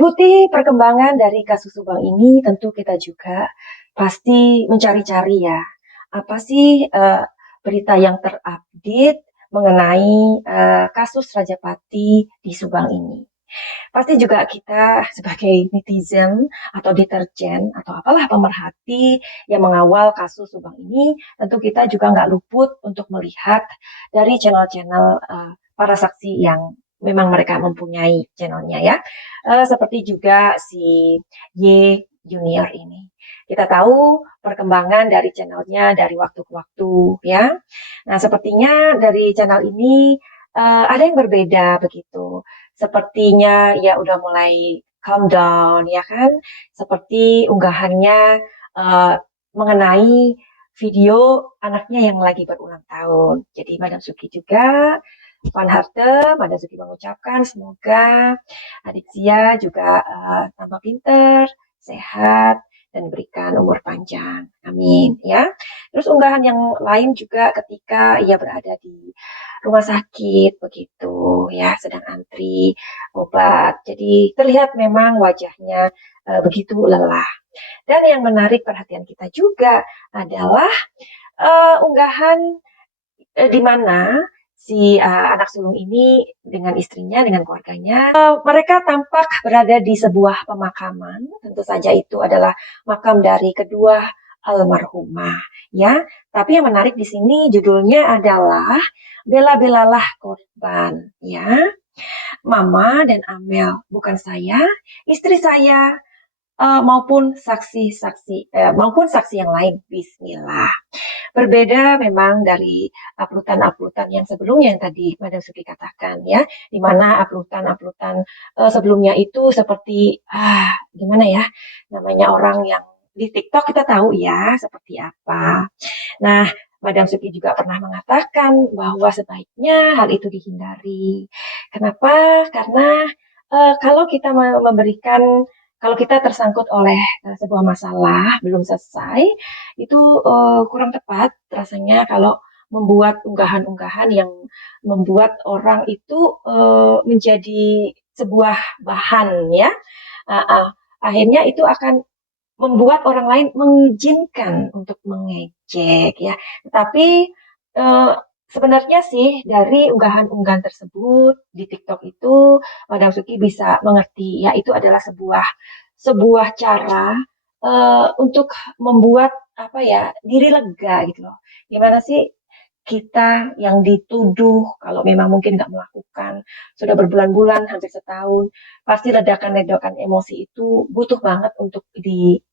Mengikuti perkembangan dari kasus Subang ini tentu kita juga pasti mencari-cari ya, apa sih berita yang terupdate mengenai kasus Rajapati di Subang ini. Pasti juga kita sebagai netizen atau deterjen atau apalah pemerhati yang mengawal kasus Subang ini, tentu kita juga nggak luput untuk melihat dari channel-channel para saksi yang memang mereka mempunyai channelnya ya. Seperti juga si Y Junior ini. Kita tahu perkembangan dari channelnya dari waktu ke waktu ya. Nah, sepertinya dari channel ini ada yang berbeda begitu. Sepertinya ya udah mulai calm down ya kan. Seperti unggahannya uh, mengenai video anaknya yang lagi berulang tahun. Jadi Madam Suki juga Van Harte, Madam Suki mengucapkan semoga adik Sia juga tambah pinter, sehat, dan diberikan umur panjang. Amin ya. Terus unggahan yang lain juga ketika ia berada di rumah sakit begitu ya, sedang antri obat. Jadi terlihat memang wajahnya begitu lelah. Dan yang menarik perhatian kita juga adalah unggahan di mana si anak sulung ini dengan istrinya, dengan keluarganya, mereka tampak berada di sebuah pemakaman. Tentu saja itu adalah makam dari kedua almarhumah, ya. Tapi yang menarik di sini judulnya adalah Bela-belalah korban, ya. Mama dan Amel, bukan saya, istri saya, maupun saksi yang lain. Bismillah. Berbeda memang dari uploadan-uploadan yang sebelumnya yang tadi Madam Suki katakan ya, di mana uploadan-uploadan sebelumnya itu seperti gimana ya, namanya orang yang di TikTok kita tahu ya seperti apa. Nah, Madam Suki juga pernah mengatakan bahwa sebaiknya hal itu dihindari. Kenapa? Karena kalau kita memberikan kalau kita tersangkut oleh sebuah masalah belum selesai, itu kurang tepat rasanya kalau membuat unggahan-unggahan yang membuat orang itu menjadi sebuah bahan ya. Uh, uh, Akhirnya itu akan membuat orang lain mengizinkan untuk mengejek ya. Tetapi eh, sebenarnya sih dari unggahan-unggahan tersebut di TikTok itu Madam Suki bisa mengerti ya itu adalah sebuah cara untuk membuat apa ya diri lega gitu loh. Gimana sih kita yang dituduh kalau memang mungkin nggak melakukan sudah berbulan-bulan hampir setahun pasti ledakan-ledakan emosi itu butuh banget untuk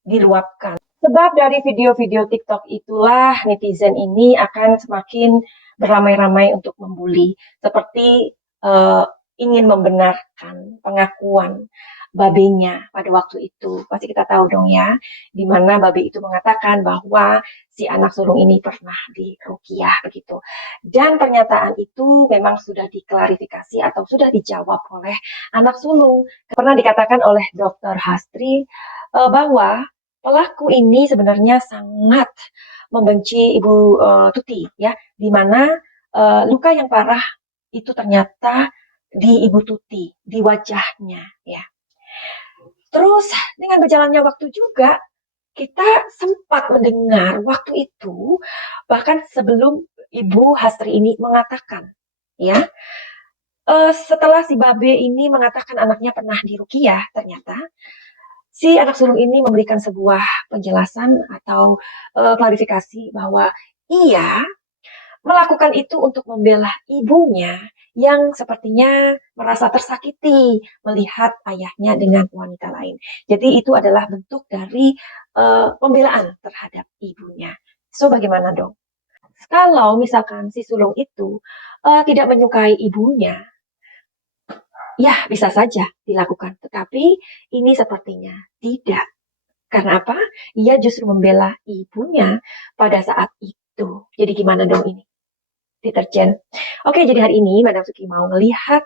diluapkan. Sebab dari video-video TikTok itulah netizen ini akan semakin beramai-ramai untuk membuli seperti uh, ingin membenarkan pengakuan babenya pada waktu itu. Pasti kita tahu dong ya, di mana babe itu mengatakan bahwa si anak sulung ini pernah diruqyah begitu. Dan pernyataan itu memang sudah diklarifikasi atau sudah dijawab oleh anak sulung. Pernah dikatakan oleh Dr. Hastri bahwa pelaku ini sebenarnya sangat membenci Ibu Tuti ya, di mana luka yang parah itu ternyata di Ibu Tuti, di wajahnya ya. Terus dengan berjalannya waktu juga kita sempat mendengar waktu itu bahkan sebelum Ibu Hastri ini mengatakan ya setelah si Babe ini mengatakan anaknya pernah diruqyah ternyata si anak sulung ini memberikan sebuah penjelasan atau klarifikasi bahwa ia melakukan itu untuk membela ibunya yang sepertinya merasa tersakiti melihat ayahnya dengan wanita lain. Jadi itu adalah bentuk dari pembelaan terhadap ibunya. So bagaimana dong? Kalau misalkan si sulung itu tidak menyukai ibunya, ya bisa saja dilakukan. Tetapi ini sepertinya tidak. Karena apa? Ia justru membela ibunya pada saat itu. Jadi gimana dong ini? Deterjen. Oke, jadi hari ini Madam Suki mau melihat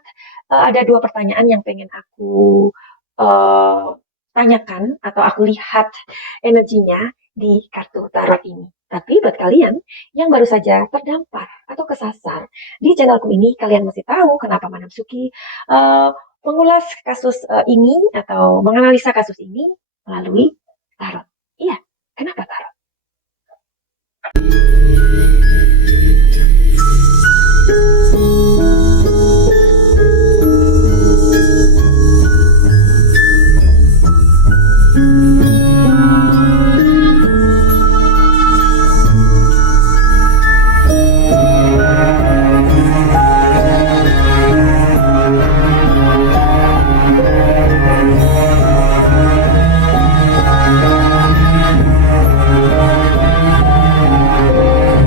ada dua pertanyaan yang pengen aku tanyakan atau aku lihat energinya di kartu tarot ini. Tapi buat kalian yang baru saja terdampar atau kesasar di channelku ini, kalian masih tahu kenapa Madam Suki mengulas kasus ini atau menganalisa kasus ini melalui tarot. Iya, kenapa tarot?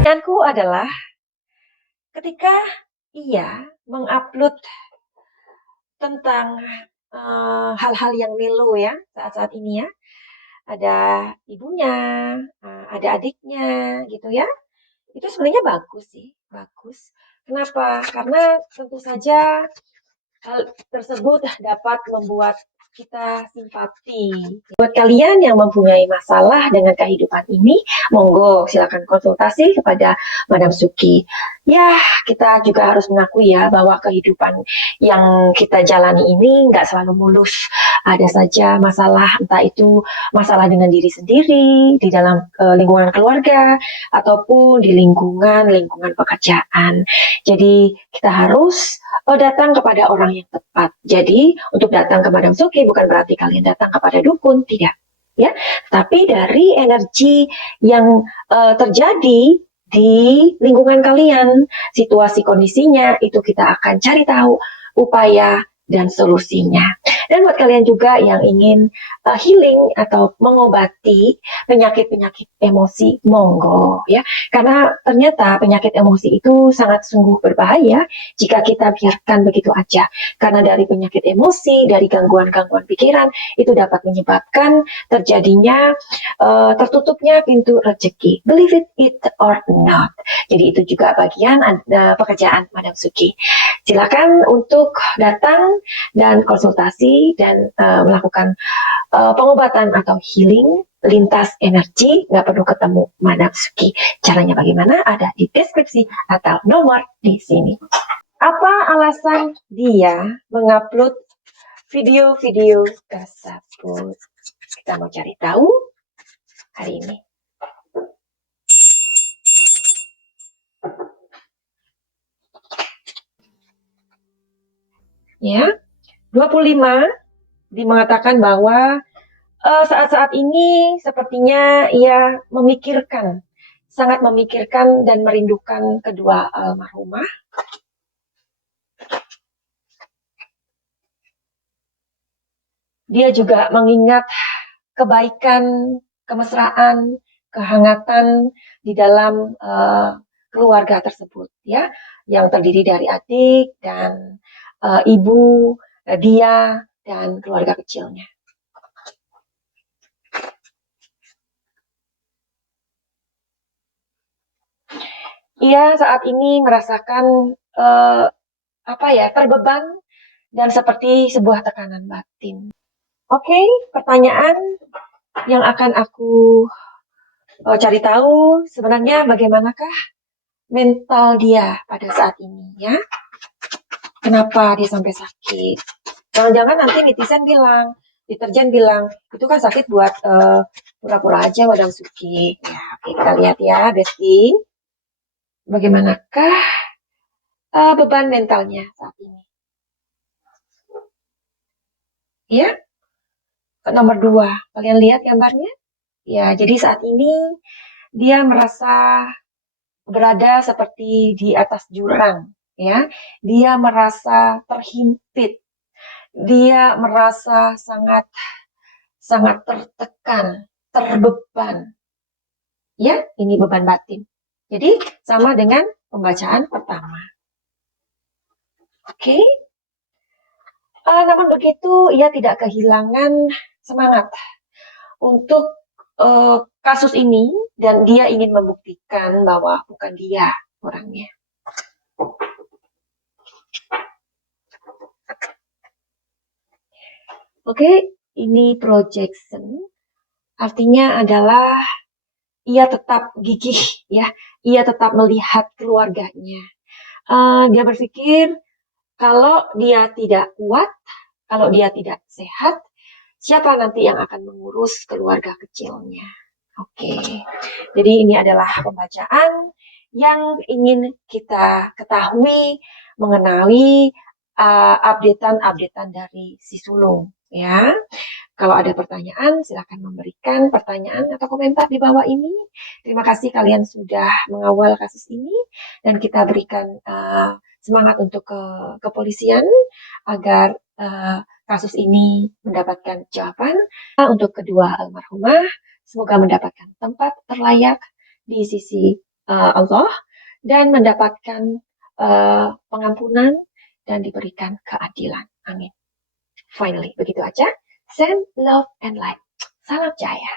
Pertanyaanku adalah ketika ia mengupload tentang hal-hal yang melo ya saat-saat ini ya, ada ibunya, ada adiknya gitu ya, itu sebenarnya bagus sih, bagus. Kenapa? Karena tentu saja hal tersebut dapat membuat kita simpati. Buat kalian yang mempunyai masalah dengan kehidupan ini, monggo silakan konsultasi kepada Madam Suki. Ya, kita juga harus mengakui ya bahwa kehidupan yang kita jalani ini nggak selalu mulus. Ada saja masalah, entah itu masalah dengan diri sendiri, di dalam lingkungan keluarga, ataupun di lingkungan pekerjaan. Jadi kita harus datang kepada orang yang tepat. Jadi untuk datang ke Madam Suki bukan berarti kalian datang kepada dukun, tidak. Ya, tapi dari energi yang terjadi di lingkungan kalian, situasi kondisinya itu kita akan cari tahu upaya dan solusinya. Dan buat kalian juga yang ingin healing atau mengobati penyakit-penyakit emosi, monggo ya. Karena ternyata penyakit emosi itu sangat sungguh berbahaya jika kita biarkan begitu aja. Karena dari penyakit emosi, dari gangguan-gangguan pikiran, itu dapat menyebabkan terjadinya tertutupnya pintu rezeki. Believe it or not. Jadi itu juga bagian pekerjaan Madam Suki. Silakan untuk datang dan konsultasi dan melakukan pengobatan atau healing lintas energi. Nggak perlu ketemu Madam Suki. Caranya bagaimana? Ada di deskripsi atau nomor di sini. Apa alasan dia mengupload video-video tersebut? Kita mau cari tahu hari ini. Ya, 25 dia mengatakan bahwa saat-saat ini sepertinya ia memikirkan, sangat memikirkan dan merindukan kedua almarhumah. Dia juga mengingat kebaikan, kemesraan, kehangatan di dalam keluarga tersebut, ya, yang terdiri dari adik dan ibu, dia dan keluarga kecilnya. Ia saat ini merasakan terbeban dan seperti sebuah tekanan batin. Oke, pertanyaan yang akan aku cari tahu sebenarnya bagaimanakah mental dia pada saat ini ya? Kenapa dia sampai sakit? Jangan-jangan nanti netizen bilang, deterjen bilang, itu kan sakit buat pura-pura aja Madam Suki. Ya, oke, kita lihat ya, Besti. Bagaimanakah beban mentalnya saat ini? Ya, nomor 2. Kalian lihat gambarnya? Ya, jadi saat ini dia merasa berada seperti di atas jurang. Ya, dia merasa terhimpit, dia merasa sangat tertekan, terbeban. Ya, ini beban batin. Jadi sama dengan pembacaan pertama. Oke. Namun begitu, ia tidak kehilangan semangat untuk kasus ini dan dia ingin membuktikan bahwa bukan dia orangnya. Oke, ini projection. Artinya adalah ia tetap gigih, ya. Ia tetap melihat keluarganya. Dia berpikir kalau dia tidak kuat, Kalau dia tidak sehat, siapa nanti yang akan mengurus keluarga kecilnya? Oke, jadi ini adalah pembacaan yang ingin kita ketahui mengenai updatean-updatean dari si sulung, ya. Kalau ada pertanyaan, silakan memberikan pertanyaan atau komentar di bawah ini. Terima kasih kalian sudah mengawal kasus ini dan kita berikan semangat untuk kepolisian agar kasus ini mendapatkan jawaban. Untuk kedua almarhumah, semoga mendapatkan tempat terlayak di sisi Allah dan mendapatkan pengampunan dan diberikan keadilan. Amin. Finally, begitu aja. Send love and light. Salam Jaya.